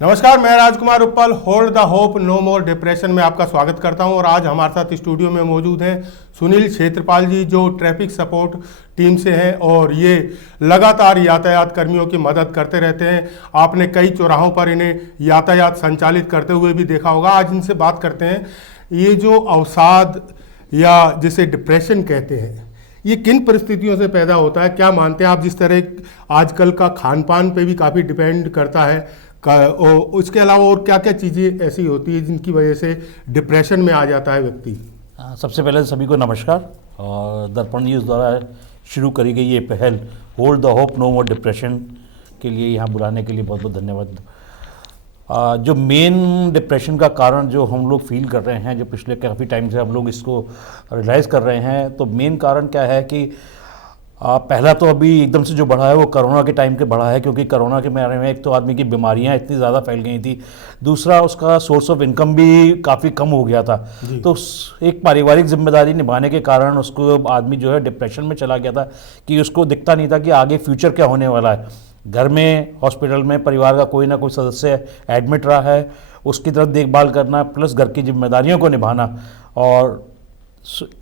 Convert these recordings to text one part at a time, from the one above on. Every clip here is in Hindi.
नमस्कार, मैं Rajkumar Uppal hold the hope no more depression में आपका स्वागत करता हूं। और आज हमारे साथ स्टूडियो में मौजूद हैं सुनील क्षेत्रपाल जी, जो ट्रैफिक सपोर्ट टीम से हैं और ये लगातार यातायात कर्मियों की मदद करते रहते हैं। आपने कई चौराहों पर इन्हें यातायात संचालित करते हुए भी देखा होगा। आज इनसे बात करते हैं, ये जो अवसाद या जिसे डिप्रेशन कहते हैं, ये किन परिस्थितियों से पैदा होता है, क्या मानते हैं आप? जिस तरह आजकल का खान पान पे भी काफ़ी डिपेंड करता है, उसके अलावा और क्या क्या चीज़ें ऐसी होती है जिनकी वजह से डिप्रेशन में आ जाता है व्यक्ति? सबसे पहले सभी को नमस्कार। और दर्पण न्यूज़ द्वारा शुरू करी गई ये पहल hold the hope no more depression के लिए यहाँ बुलाने के लिए बहुत बहुत धन्यवाद। जो मेन डिप्रेशन का कारण जो हम लोग फील कर रहे हैं, जो पिछले काफ़ी टाइम से हम लोग इसको रियलाइज़ कर रहे हैं, तो मेन कारण क्या है कि पहला तो अभी एकदम से जो बढ़ा है वो कोरोना के टाइम के बढ़ा है, क्योंकि कोरोना के बारे में एक तो आदमी की बीमारियां इतनी ज़्यादा फैल गई थी, दूसरा उसका सोर्स ऑफ इनकम भी काफ़ी कम हो गया था। तो एक पारिवारिक जिम्मेदारी निभाने के कारण उसको आदमी जो है डिप्रेशन में चला गया था कि उसको दिखता नहीं था कि आगे फ्यूचर क्या होने वाला है। घर में, हॉस्पिटल में परिवार का कोई ना कोई सदस्य एडमिट रहा है, उसकी तरफ देखभाल करना प्लस घर की जिम्मेदारियों को निभाना, और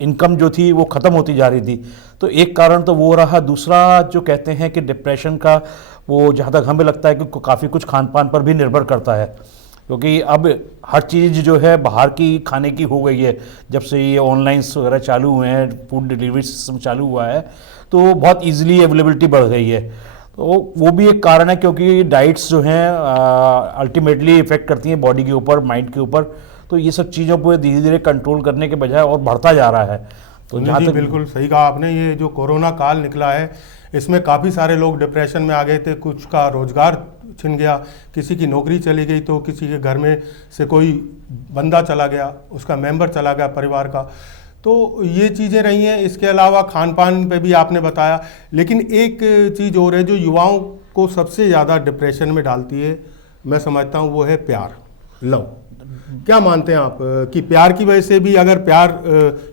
इनकम जो थी वो ख़त्म होती जा रही थी। तो एक कारण तो वो रहा। दूसरा जो कहते हैं कि डिप्रेशन का, वो जहाँ तक हमें लगता है कि काफ़ी कुछ खान पान पर भी निर्भर करता है, क्योंकि अब हर चीज़ जो है बाहर की खाने की हो गई है। जब से ये ऑनलाइन वगैरह चालू हुए हैं, फूड डिलीवरी सिस्टम चालू हुआ है, तो बहुत ईजिली अवेलेबिलिटी बढ़ गई है। तो वो भी एक कारण है, क्योंकि डाइट्स जो हैं अल्टीमेटली इफ़ेक्ट करती हैं बॉडी के ऊपर, माइंड के ऊपर। तो ये सब चीज़ों को धीरे धीरे कंट्रोल करने के बजाय और बढ़ता जा रहा है। तो जहाँ तक बिल्कुल सही कहा आपने। ये जो कोरोना काल निकला है, इसमें काफ़ी सारे लोग डिप्रेशन में आ गए थे। कुछ का रोजगार छिन गया, किसी की नौकरी चली गई, तो किसी के घर में से कोई बंदा चला गया, उसका मेंबर चला गया परिवार का। तो ये चीज़ें रही हैं। इसके अलावा खान पान पे भी आपने बताया, लेकिन एक चीज़ और है जो युवाओं को सबसे ज़्यादा डिप्रेशन में डालती है, मैं समझता हूँ, वो है प्यार, लव। क्या मानते हैं आप कि प्यार की वजह से भी अगर प्यार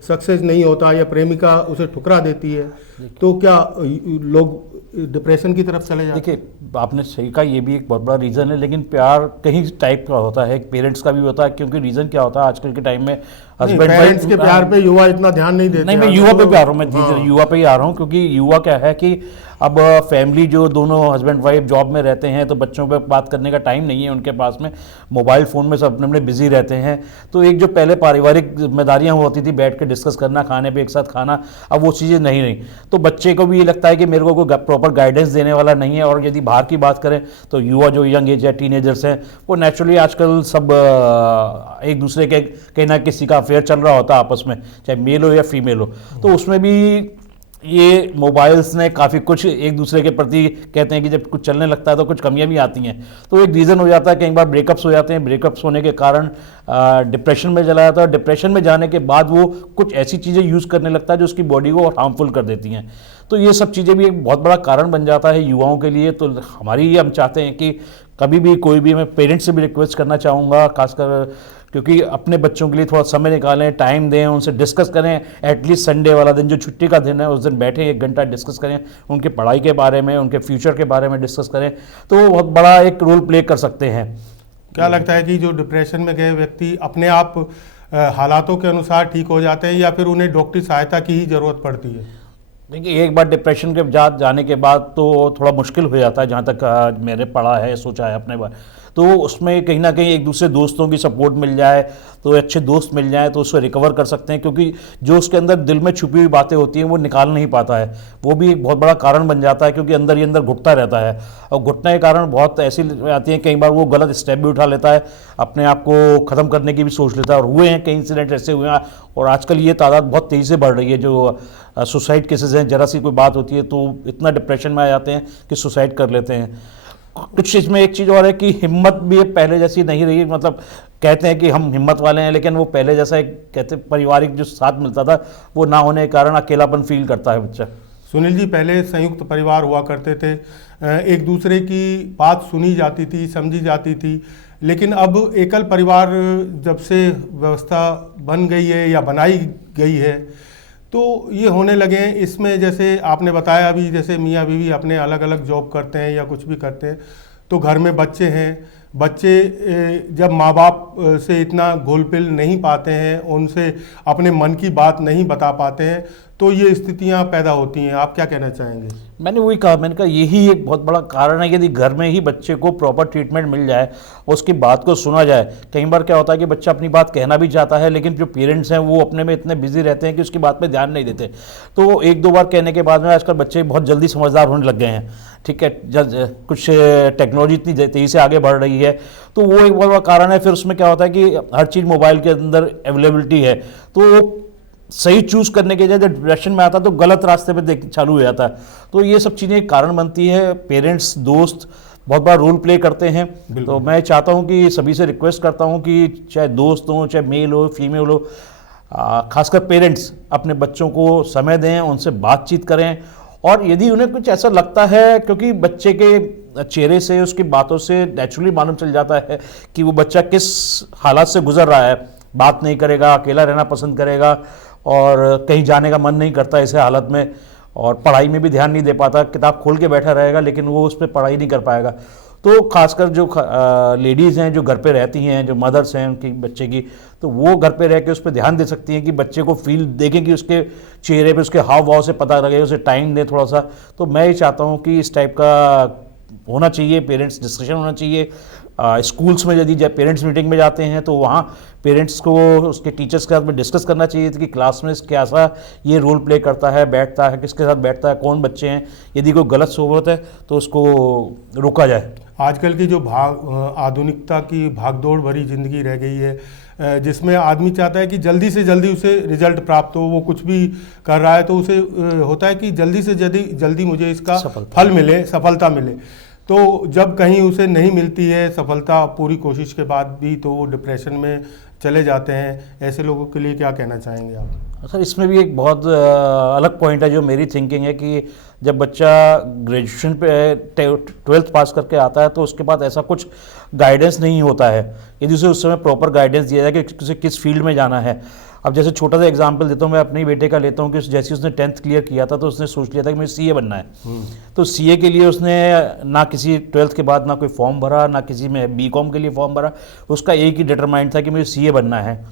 सक्सेस नहीं होता या प्रेमिका उसे ठुकरा देती है, तो क्या लोग डिप्रेशन की तरफ चले जाते हैं? देखिए, आपने सही कहा, ये भी एक बहुत बड़ा रीज़न है। लेकिन प्यार कहीं टाइप का होता है, पेरेंट्स का भी होता है। क्योंकि रीज़न क्या होता है आजकल के टाइम में, हस्बैंड पेरेंट्स के प्यार पे युवा इतना ध्यान नहीं देते। नहीं, मैं युवा पे भी आ रहा हूँ, मैं युवा पे ही आ रहा हूँ। क्योंकि युवा क्या है कि अब फैमिली जो दोनों हस्बैंड वाइफ जॉब में रहते हैं, तो बच्चों पे बात करने का टाइम नहीं है उनके पास में, मोबाइल फ़ोन में सब अपने अपने बिजी रहते हैं। तो एक जो पहले पारिवारिक जिम्मेदारियां होती थी, बैठ के डिस्कस करना, खाने पे एक साथ खाना, अब वो चीज़ें नहीं रही। तो बच्चे को भी ये लगता है कि मेरे को कोई प्रॉपर गाइडेंस देने वाला नहीं है। और यदि बाहर की बात करें तो युवा जो यंग एज है, टीनेजर्स हैं, वो नेचुरली आजकल सब एक दूसरे के कहीं ना किसी का अफेयर चल रहा होता है आपस में, चाहे मेल हो या फीमेल हो। तो उसमें भी ये मोबाइल्स ने काफ़ी कुछ एक दूसरे के प्रति, कहते हैं कि जब कुछ चलने लगता है तो कुछ कमियां भी आती हैं। तो एक रीज़न हो जाता है, कई बार ब्रेकअप्स हो जाते हैं। ब्रेकअप्स होने के कारण डिप्रेशन में चला जाता है। डिप्रेशन में जाने के बाद वो कुछ ऐसी चीज़ें यूज़ करने लगता है जो उसकी बॉडी को हार्मफुल कर देती हैं। तो ये सब चीज़ें भी एक बहुत बड़ा कारण बन जाता है युवाओं के लिए। तो हमारी हम चाहते हैं कि कभी भी कोई भी, मैं पेरेंट्स से भी रिक्वेस्ट करना चाहूँगा खासकर, क्योंकि अपने बच्चों के लिए थोड़ा समय निकालें, टाइम दें, उनसे डिस्कस करें। एटलीस्ट संडे वाला दिन जो छुट्टी का दिन है, उस दिन बैठें, 1 घंटा डिस्कस करें, उनके पढ़ाई के बारे में, उनके फ्यूचर के बारे में डिस्कस करें, तो वो बहुत बड़ा एक रोल प्ले कर सकते हैं। क्या लगता है कि जो डिप्रेशन में गए व्यक्ति अपने आप हालातों के अनुसार ठीक हो जाते हैं, या फिर उन्हें डॉक्टरी सहायता की ही ज़रूरत पड़ती है? देखिए, एक बार डिप्रेशन के जाने के बाद तो थोड़ा मुश्किल हो जाता है, जहाँ तक मैंने पढ़ा है, सोचा है अपने बारे। तो उसमें कहीं ना कहीं एक दूसरे दोस्तों की सपोर्ट मिल जाए, तो अच्छे दोस्त मिल जाए, तो उससे रिकवर कर सकते हैं। क्योंकि जो उसके अंदर दिल में छुपी हुई बातें होती हैं वो निकाल नहीं पाता है, वो भी एक बहुत बड़ा कारण बन जाता है, क्योंकि अंदर ही अंदर घुटता रहता है। और घुटने के कारण बहुत ऐसी आती हैं, कई बार वो गलत स्टेप भी उठा लेता है, अपने आप को ख़त्म करने की भी सोच लेता है। और हुए हैं कई इंसिडेंट ऐसे हुए हैं, और आजकल ये तादाद बहुत तेज़ी से बढ़ रही है। जो सुसाइड केसेस हैं, जरा सी कोई बात होती है तो इतना डिप्रेशन में आ जाते हैं कि सुसाइड कर लेते हैं। कुछ इसमें एक चीज़ और है कि हिम्मत भी पहले जैसी नहीं रही। मतलब कहते हैं कि हम हिम्मत वाले हैं, लेकिन वो पहले जैसा एक, कहते पारिवारिक जो साथ मिलता था, वो ना होने के कारण अकेलापन फील करता है बच्चा। सुनील जी, पहले संयुक्त परिवार हुआ करते थे, एक दूसरे की बात सुनी जाती थी, समझी जाती थी। लेकिन अब एकल परिवार जब से व्यवस्था बन गई है या बनाई गई है, तो ये होने लगे हैं। इसमें जैसे आपने बताया अभी, जैसे मियाँ बीवी अपने अलग अलग जॉब करते हैं या कुछ भी करते हैं, तो घर में बच्चे हैं, बच्चे जब माँ बाप से इतना घुल मिल नहीं पाते हैं, उनसे अपने मन की बात नहीं बता पाते हैं, तो ये स्थितियां पैदा होती हैं। आप क्या कहना चाहेंगे? मैंने वही कहा, मैंने कहा यही एक बहुत बड़ा कारण है। यदि घर में ही बच्चे को प्रॉपर ट्रीटमेंट मिल जाए, उसकी बात को सुना जाए। कई बार क्या होता है कि बच्चा अपनी बात कहना भी चाहता है, लेकिन जो पेरेंट्स हैं वो अपने में इतने बिजी रहते हैं कि उसकी बात पे ध्यान नहीं देते। तो एक दो बार कहने के बाद में आजकल बच्चे बहुत जल्दी समझदार होने लग गए हैं। ठीक है, कुछ टेक्नोलॉजी इतनी तेज़ी से आगे बढ़ रही है, तो वो एक बहुत बड़ा कारण है। फिर उसमें क्या होता है कि हर चीज़ मोबाइल के अंदर अवेलेबिलिटी है, तो वो सही चूज करने के जब डिप्रेशन में आता है तो गलत रास्ते पे देख चालू हो जाता है। तो ये सब चीज़ें कारण बनती है। पेरेंट्स, दोस्त बहुत बड़ा रोल प्ले करते हैं। तो मैं चाहता हूं कि सभी से रिक्वेस्ट करता हूं कि चाहे दोस्त हो, चाहे मेल हो, फीमेल हो, खासकर पेरेंट्स अपने बच्चों को समय दें, उनसे बातचीत करें। और यदि उन्हें कुछ ऐसा लगता है, क्योंकि बच्चे के चेहरे से, उसकी बातों से नेचुरली मालूम चल जाता है कि वो बच्चा किस हालात से गुजर रहा है। बात नहीं करेगा, अकेला रहना पसंद करेगा, और कहीं जाने का मन नहीं करता ऐसे हालत में, और पढ़ाई में भी ध्यान नहीं दे पाता। किताब खोल के बैठा रहेगा लेकिन वो उस पर पढ़ाई नहीं कर पाएगा। तो खासकर जो लेडीज़ हैं, जो घर पे रहती हैं, जो मदर्स हैं उनकी बच्चे की, तो वो घर पे रह के उस पर ध्यान दे सकती हैं कि बच्चे को फील देखें, कि उसके चेहरे पे, उसके हाव भाव से पता लगे, उसे टाइम दें थोड़ा सा। तो मैं ये चाहता हूँ कि इस टाइप का होना चाहिए, पेरेंट्स डिस्कशन होना चाहिए। स्कूल्स में यदि पेरेंट्स मीटिंग में जाते हैं तो वहाँ पेरेंट्स को उसके टीचर्स के साथ में डिस्कस करना चाहिए कि क्लास में कैसा ये रोल प्ले करता है, बैठता है, किसके साथ बैठता है, कौन बच्चे हैं। यदि कोई गलत सोबत है तो उसको रोका जाए। आजकल की जो आधुनिकता की भागदौड़ भरी ज़िंदगी रह गई है, जिसमें आदमी चाहता है कि जल्दी से जल्दी उसे रिजल्ट प्राप्त हो। वो कुछ भी कर रहा है तो उसे होता है कि जल्दी से जल्दी मुझे इसका फल मिले, सफलता मिले। तो जब कहीं उसे नहीं मिलती है सफलता पूरी कोशिश के बाद भी, तो वो डिप्रेशन में चले जाते हैं। ऐसे लोगों के लिए क्या कहना चाहेंगे आप? सर, इसमें भी एक बहुत अलग पॉइंट है जो मेरी थिंकिंग है कि जब बच्चा ग्रेजुएशन पे 12th पास करके आता है तो उसके बाद ऐसा कुछ गाइडेंस नहीं होता है। यदि उसे उस समय प्रॉपर गाइडेंस दिया जाए कि उसे किस फील्ड में जाना है। अब जैसे छोटा सा एग्जांपल देता हूँ, मैं अपने बेटे का लेता हूँ कि जैसे उसने 10th क्लियर किया था तो उसने सोच लिया था कि मुझे सीए बनना है। तो सीए के लिए उसने ना किसी 12th के बाद ना कोई फॉर्म भरा, ना किसी में बीकॉम के लिए फॉर्म भरा। उसका एक ही डिटरमाइंड था कि मुझे सीए बनना है,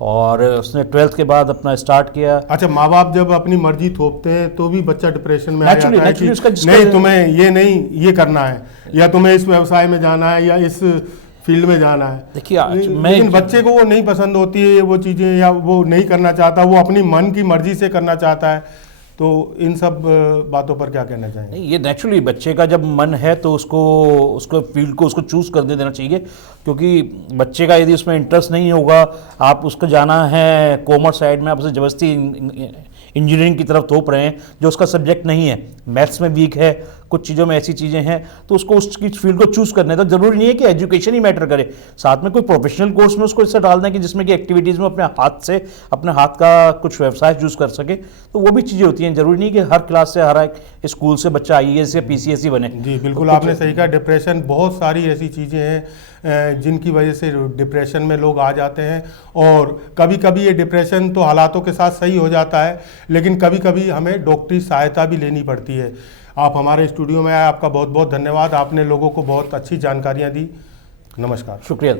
और उसने 12th के बाद अपना स्टार्ट किया। अच्छा, माँ बाप जब अपनी मर्जी थोपते हैं तो भी बच्चा डिप्रेशन में आ जाता है कि नहीं, तुम्हें ये करना है, या तुम्हें इस व्यवसाय में जाना है, या इस फील्ड में जाना है। देखिए, लेकिन बच्चे को वो नहीं पसंद होती है वो चीज़ें, या वो नहीं करना चाहता, वो अपनी मन की मर्जी से करना चाहता है। तो इन सब बातों पर क्या कहना चाहेंगे? ये नेचुरली बच्चे का जब मन है तो उसको फील्ड को उसको चूज़ कर देना चाहिए। क्योंकि बच्चे का यदि उसमें इंटरेस्ट नहीं होगा, आप उसको जाना है कॉमर्स साइड में, आप उसे ज़बरदस्ती इंजीनियरिंग की तरफ थोप रहे हैं जो उसका सब्जेक्ट नहीं है, मैथ्स में वीक है, कुछ चीज़ों में ऐसी चीज़ें हैं, तो उसको उसकी फील्ड को चूज़ करने। तो ज़रूरी नहीं है कि एजुकेशन ही मैटर करे, साथ में कोई प्रोफेशनल कोर्स में उसको इससे डालना है कि जिसमें कि एक्टिविटीज़ में अपने हाथ का कुछ व्यवसाय चूज़ कर सके। तो वो भी चीज़ें होती हैं। जरूरी नहीं कि हर क्लास से, हर एक स्कूल से बच्चा IAS या PCS ही बने। जी बिल्कुल, आपने सही कहा। डिप्रेशन, बहुत सारी ऐसी चीज़ें हैं जिनकी वजह से डिप्रेशन में लोग आ जाते हैं। और कभी कभी ये डिप्रेशन तो हालातों के साथ सही हो जाता है, लेकिन कभी कभी हमें डॉक्टरी सहायता भी लेनी पड़ती है। आप हमारे स्टूडियो में आए, आपका बहुत बहुत धन्यवाद। आपने लोगों को बहुत अच्छी जानकारियाँ दी। नमस्कार। शुक्रिया।